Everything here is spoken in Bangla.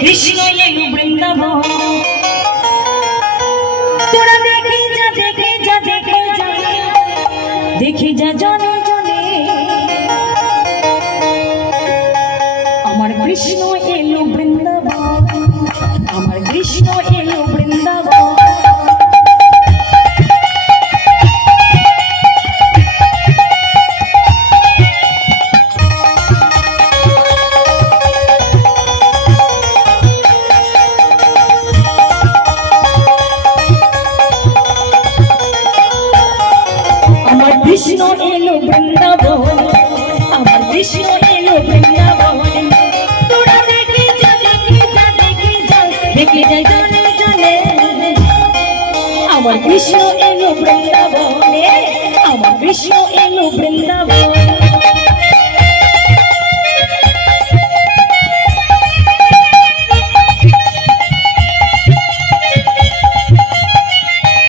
কৃষ্ণ এলো বৃন্দাবন তোরা দেখে যা দেখে যা দেখে যা দেখে যা জনে জনে আমার কৃষ্ণ এলো বৃন্দাবন আমার কৃষ্ণ এলো বৃন্দাবন কৃষ্ণ এলো বৃন্দাবন আমার কৃষ্ণ এলো বৃন্দাবন তোরা দেখে যা দেখে যা দেখে যা দেখে যা জনে জনে আমার কৃষ্ণ এলো বৃন্দাবনে আমার কৃষ্ণ এলো বৃন্দাবন